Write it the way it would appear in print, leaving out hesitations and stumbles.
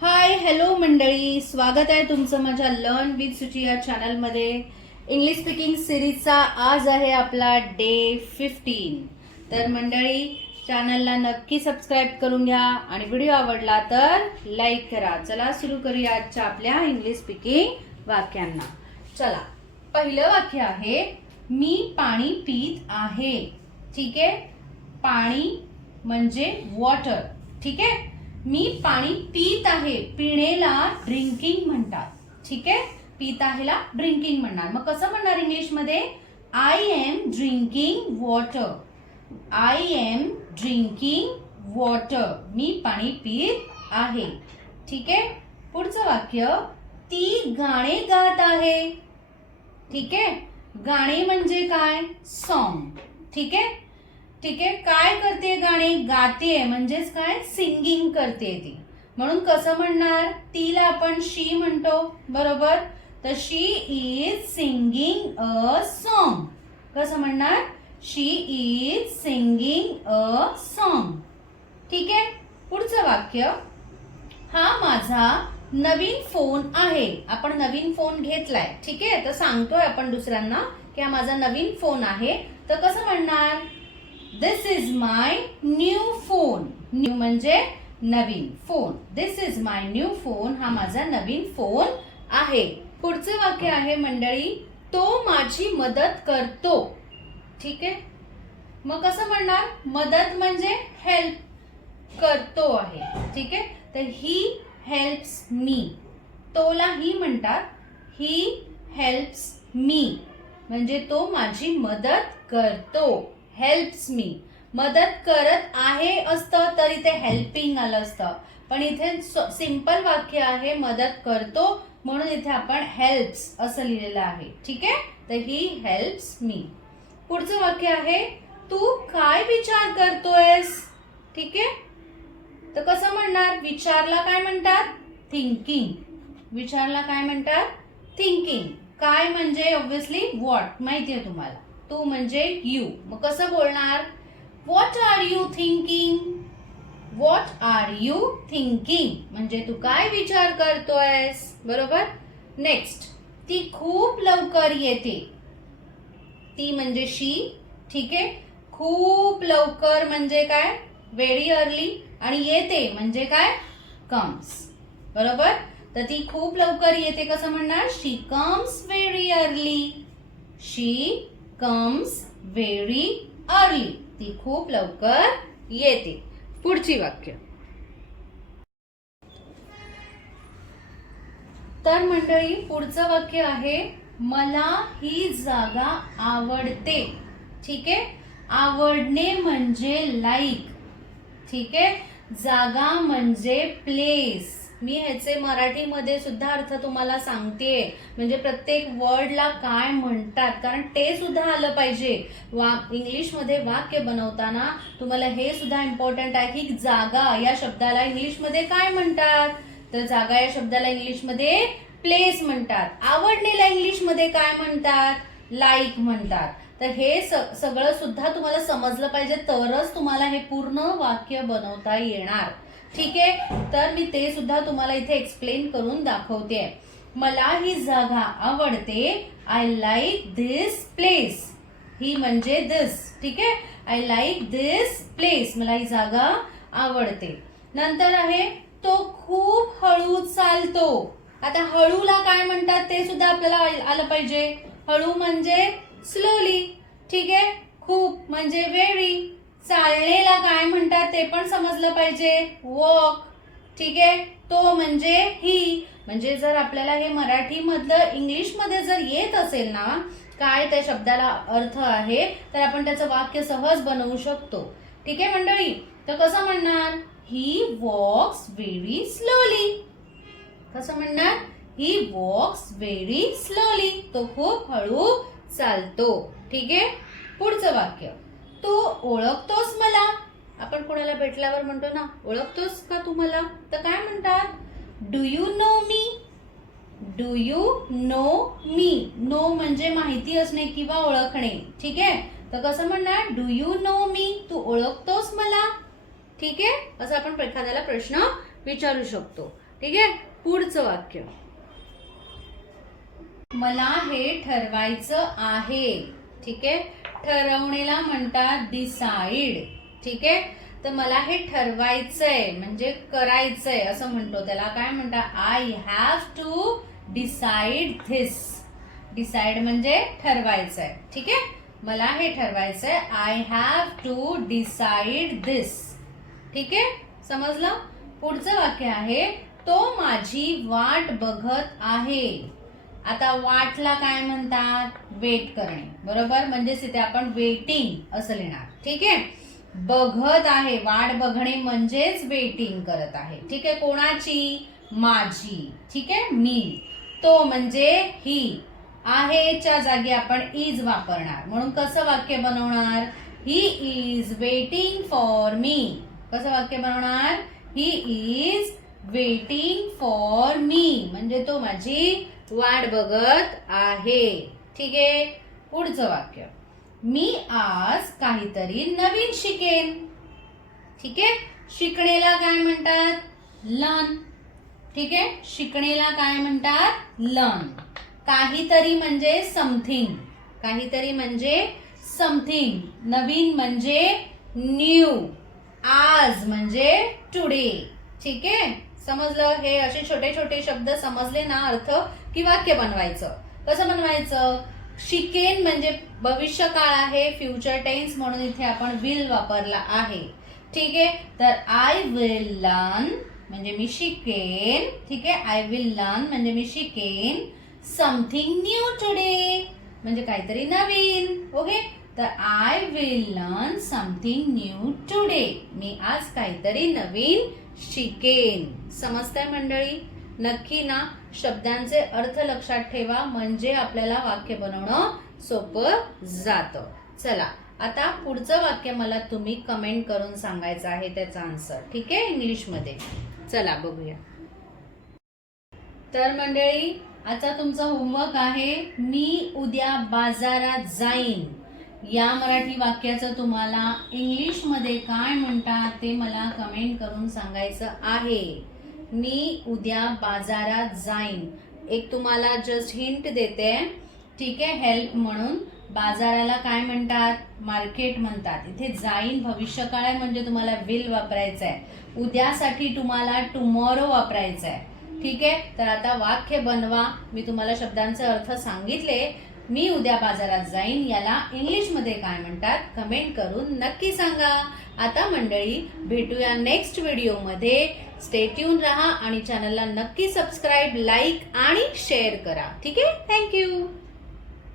Hi hello मंडळी, स्वागत आहे तुमचं माझ्या लर्न विथ सुची या चॅनलमध्ये. इंग्लिश स्पीकिंग सिरीजचा आज आहे आपला डे 15. तर मंडळी, चॅनलला नक्की सबस्क्राईब करून घ्या आणि व्हिडिओ आवडला तर लाईक करा. चला सुरू करूया आजच्या आपल्या इंग्लिश स्पीकिंग वाक्यांना. चला, पहिलं वाक्य आहे मी पाणी पीत आहे. ठीक आहे, पाणी म्हणजे वॉटर. ठीक आहे, मी पाणी पीत आहे. पिणेला ड्रिंकिंग म्हणतात. ठीक आहे, पीत आहेला ड्रिंकिंग म्हणणार. मग कसं म्हणणार इंग्लिश मध्ये? I am drinking water. I am drinking water. मी पाणी पीत आहे. ठीक आहे, पुढचं वाक्य ती गाणे गात आहे. ठीक आहे, गाणे म्हणजे काय? सॉन्ग. ठीक आहे, ठीक आहे, काय करते? गाणे गाते म्हणजेच काय? सिंगिंग करते ती. म्हणून कसं म्हणणार? तिला आपण शी म्हणतो, बरोबर? तर शी इज सिंगिंग अ सॉन्ग. कसं म्हणणार? शी इज सिंगिंग अ सॉन्ग. ठीक आहे, पुढचं वाक्य हा माझा नवीन फोन आहे. आपण नवीन फोन घेतलाय. ठीक आहे, तर सांगतोय आपण दुसऱ्यांना की हा माझा नवीन फोन आहे. तर कसं म्हणणार? This is my new phone. New म्हणजे नवीन. Phone. This is my new phone. हा माझा नवीन फोन आहे. पुढचं वाक्य आहे मंडळी, तो माझी मदत करतो. ठीक आहे, मग कसं म्हणणार? मदत म्हणजे हेल्प करतो आहे. ठीक आहे, तर ही हेल्प्स मी. तोला ही म्हणतात. ही हेल्प्स मी म्हणजे तो माझी मदत करतो. Helps me. मदत करत आहे असतं तर इथे हेल्पिंग आलं असतं, पण इथे सिंपल वाक्य आहे मदत करतो म्हणून इथे आपण हेल्प्स असं लिहिलेलं आहे. ठीक आहे, तर ही हेल्प्स मी. पुढचं वाक्य आहे तू काय विचार करतोयस. ठीक आहे, तर कसं म्हणणार? विचारला काय म्हणतात? थिंकिंग. विचारला काय म्हणतात? थिंकिंग. काय म्हणजे ऑब्विसली व्हॉट माहितीये तुम्हाला. तू म्हणजे यू. मग कसं बोलणार? What are you thinking. What are you thinking म्हणजे तू काय विचार करतोयस, बरोबर? नेक्स्ट, ती खूप लवकर येते. ती म्हणजे शी. ठीक आहे, खूप लवकर म्हणजे काय? Very early. आणि येते म्हणजे काय? कम्स. बरोबर, तर ती खूप लवकर येते. कसं म्हणणार? शी कम्स व्हेरी अर्ली. शी कम्स व्हेरी अर्ली. ती खूप लवकर येते. पुढची वाक्य. तर मंडळी, पुढचं वाक्य आहे मला ही जागा आवडते. ठीक आहे, आवडणे म्हणजे लाईक. ठीक आहे, जागा म्हणजे प्लेस. मी ह्याचे मराठीमध्ये सुद्धा अर्थ तुम्हाला सांगतेय, म्हणजे प्रत्येक वर्डला काय म्हणतात, कारण ते सुद्धा आलं पाहिजे. इंग्लिशमध्ये वाक्य बनवताना तुम्हाला हे सुद्धा इम्पॉर्टंट आहे की जागा या शब्दाला इंग्लिशमध्ये काय म्हणतात. तर जागा या शब्दाला इंग्लिशमध्ये प्लेस म्हणतात. आवडलेला इंग्लिशमध्ये काय म्हणतात? लाईक म्हणतात. तर हे सगळं सुद्धा तुम्हाला समजलं पाहिजे, तरच तुम्हाला हे पूर्ण वाक्य बनवता येणार. ठीक आहे, तर मी ते सुद्धा तुम्हाला इथे एक्सप्लेन करून दाखवते. मला ही जागा आवडते. I like this place. ही म्हणजे दिस. ठीक आहे, आय लाईक दिस प्लेस. मला ही जागा आवडते. नंतर आहे तो खूप हळू चालतो. आता हळूला काय म्हणतात ते सुद्धा आपल्याला आलं पाहिजे. हळू म्हणजे स्लोली. ठीक आहे, खूप म्हणजे व्हेरी. चाललेला काय म्हणतात ते पण समजलं पाहिजे. वॉक. ठीक आहे, तो म्हणजे ही. म्हणजे जर आपल्याला हे मराठी मधलं इंग्लिश मध्ये जर येत असेल ना, काय त्या शब्दाला अर्थ आहे, तर आपण त्याचं वाक्य सहज बनवू शकतो. ठीक आहे मंडळी, तर कसं म्हणणार? ही वॉक्स व्हेरी स्लोली. कसं म्हणणार? ही वॉक्स व्हेरी स्लोली. तो खूप हळू चालतो. ठीक आहे, पुढचं वाक्य तू ओळखतोस मला. आपण कोणाला भेटल्यावर म्हणतो ना, ओळखतोस का तू मला? तर काय म्हणतात? Do you know me. Do you know me. Know म्हणजे माहिती असणे किंवा ओळखणे. ठीक आहे, तर कसं म्हणणार? डू यू नो मी. तू ओळखतोस मला. ठीक आहे, असं आपण एखाद्याला प्रश्न विचारू शकतो. ठीक आहे. पुढचं वाक्य, मला हे ठरवायचं आहे. ठीक आहे. ठरवणेला म्हणतात डिसाइड. ठीक आहे. तर मला हे ठरवायचंय म्हणजे करायचंय असं म्हणतो, त्याला काय म्हणतात, I have to decide this. Decide म्हणजे ठरवायचंय. ठीक आहे. मला हे ठरवायचंय, I have to decide this. ठीक आहे. समजलं. पुढचं वाक्य आहे, तो माझी वाट बघत आहे. आता वाटला काय म्हणतात, वेट करणे. बरोबर, म्हणजेच इथे आपण वेटिंग असं लिहिणार. ठीक आहे. बघत आहे, वाट बघणे म्हणजेच वेटिंग करत आहे. ठीक आहे. कोणाची, माझी. ठीक आहे. मी. तो म्हणजे ही. आहेच्या जागी आपण इज वापरणार. म्हणून कसं वाक्य बनवणार, he is waiting for me. कसं वाक्य बनवणार, he is waiting for me म्हणजे तो माझी वाट बघत आहे. ठीक आहे. पुढचं वाक्य, मी आज काहीतरी नवीन शिकेन. ठीक आहे. शिकणेला काय म्हणतात, लर्न. ठीक आहे. शिकणेला काय म्हणतात, लर्न. काहीतरी म्हणजे समथिंग. काहीतरी म्हणजे समथिंग. नवीन म्हणजे न्यू. आज म्हणजे टुडे. ठीक आहे. समजलं. हे असे छोटे छोटे शब्द समजले ना अर्थ की वाक्य बनवायचं. कसं बनवायचं, शिकेन म्हणजे भविष्य काळ आहे, फ्युचर टेन्स, म्हणून इथे आपण विल वापरला आहे. ठीक आहे. तर आय विल लर्न म्हणजे मी शिकेन. ठीक आहे. आय विल लर्न म्हणजे मी शिकेन समथिंग न्यू टुडे म्हणजे काहीतरी नवीन. ओके. तर I will learn something new today. मी आज काहीतरी नवीन शिकेन. समजतंय मंडळी. नक्की ना शब्दांचे अर्थ लक्षात ठेवा म्हणजे आपल्याला वाक्य बनवणं सोपं जातं. चला आता पुढचं वाक्य मला तुम्ही कमेंट करून सांगायचं आहे त्याचा आन्सर. ठीक आहे. इंग्लिश मध्ये. चला बघूया. तर मंडळी आता तुमचा होमवर्क आहे, मी उद्या बाजारात जाईन. या मराठी वाक्याचं तुम्हाला इंग्लिश मध्ये काय म्हणतात ते मला कमेंट करून सांगायचं आहे. मी उद्या बाजारात जाईन. एक तुम्हाला जस्ट हिंट देते. ठीक आहे. हेल्प म्हणून. बाजाराला काय म्हणतात, मार्केट म्हणतात. इथे जाईन भविष्यकाळ आहे म्हणजे तुम्हाला विल वापरायचं आहे. उद्यासाठी तुम्हाला टुमॉरो वापरायचं आहे. ठीक आहे. तर आता वाक्य बनवा. मी तुम्हाला शब्दांचे अर्थ सांगितले. मी उद्या बाजारात जाईन याला इंग्लिश मध्ये काय म्हणतात कमेंट करून नक्की सांगा. आता मंडळी भेटूया नेक्स्ट व्हिडिओ मध्ये. स्टे ट्यून राहा आणि चॅनलला नक्की सबस्क्राईब, लाईक आणि शेअर करा. ठीक आहे. थँक्यू.